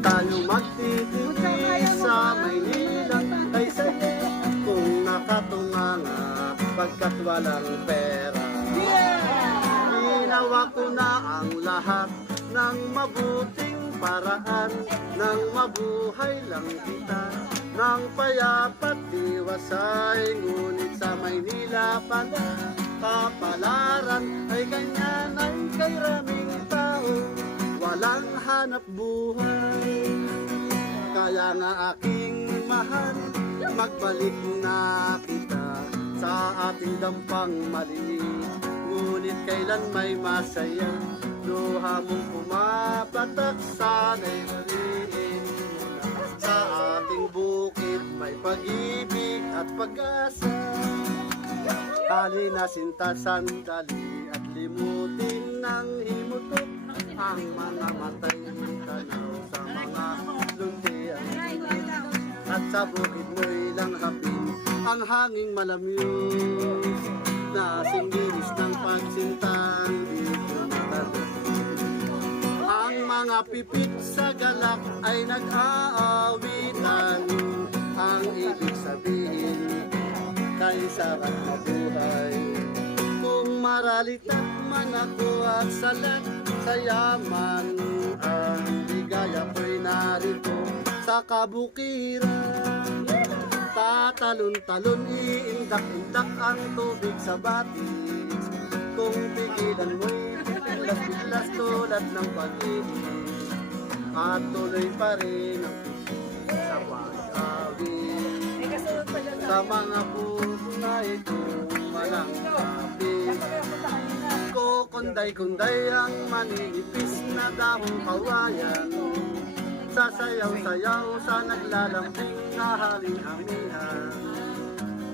Tayo magtitipid sa Maynila ay sayo kung nakatunganga pagkat walang pera. Ginawa ko na ang lahat ng mabuting paraan, nang mabuhay lang kita ng payapat diwasay. Ngunit sa Maynila pala kapalaran ay ganyan, ay kay raming tao walang hanap buhay. Kaya nga aking mahal, magbalik na kita sa ating dampang maliit. Ngunit kailan may masaya, luha mong pumapatak, sana'y mariin mo na. Sa ating bukid may pag-ibig at pag-asa. Halina sinta sandali at limutin ng himutok ang mga matay tanaw sa mga luntian. At sa bukid mo'y langhapin ang hanging malamyos na singinis ng pagsintang di ko matanong. Ang mga pipit sa galak ay nag-aawitan, ang ibig sabihin kay sarap na buhay. Kung maralita man ako at salat sa yaman, ang ligaya ko'y narito sa kabukiran. Tatalon-talon, iindak-indak ang tubig sa batis. Kung pigilan mo'y biglas-biglas tulad ng pag-ibig, at tuloy pa rin ang puso sa pag-awit. Sa mga puso na ito walang kapit, kukunday-kunday ang manigipis na dahong kawayan. Sasayaw-sayaw sa naglalambing na haring-hamihan.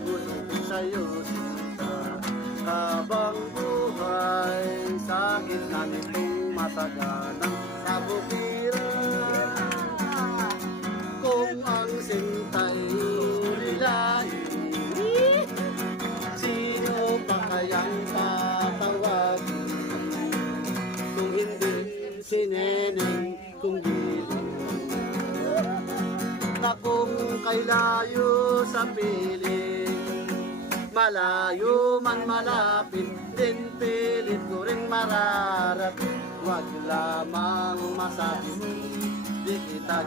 Puso ko sa'yo sinta habang buhay, sa gitna nitong masaganang sabukiran. Kung ang sinta'y lilain, sino pa kayang tatawagin? Kung hindi si Neneng, kung giling na kung kay layo sa piling, malayo man malapit din pilit ko rin mararat. Huwag lamang masabi mo di kita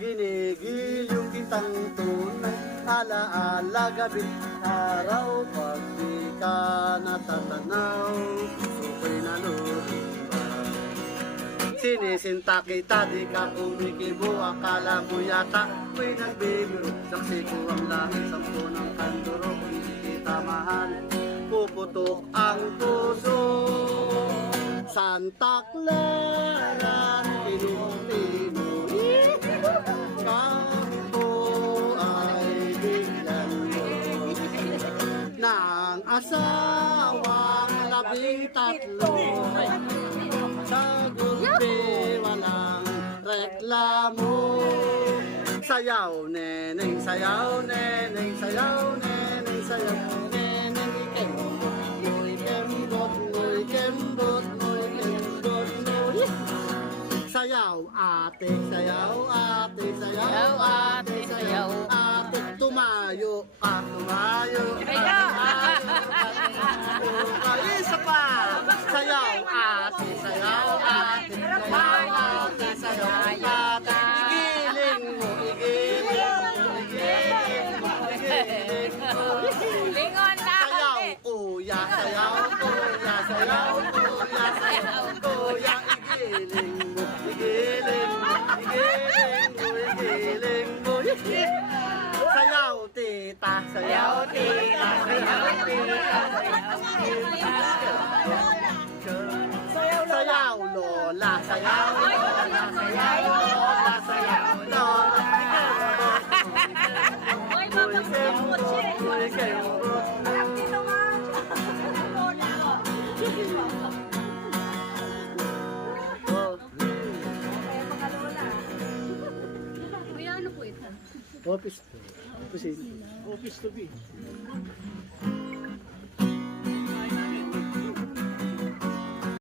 ginigil yung kitang tunay, alaala gabi araw pag di ka natatanaw, puso ko'y nalulunbay. Sinisinta kita, di ka kumikibo, akala mo yata ko'y nagbibiro. Saksi ko ang langit, sampo ng kanduro, kung di kita mahal, puputok ang puso. Santa Clara, Pino-Pino, kampo ay bigyan mo ng asawang 13. Sa gulpi walang reklamo. Sayaw neneng, sayaw neneng, sayaw neneng, sayaw neneng, ikembot, muy kembot, muy kembot, muy kembot, muy. Sayaw ate, sayaw ate, sayaw ate, sayaw ate, tumayo ka, tumayo ka, isa pa. Sayaw ate, sayaw ate, sayaw ate, sayaw ate, igiling mo, igiling mo, igiling mo, igiling mo. Lingon na! Sayaw kuya, sayaw kuya, sayaw kuya, sayaw kuya, igiling mo, igiling mo, igiling mo, igiling mo. Sayaw tita, sayaw tita, sayaw tita, sayaw lola, sayaw lola, sayaw lola, sayaw lola. Kuya, ano po ito? Office to be.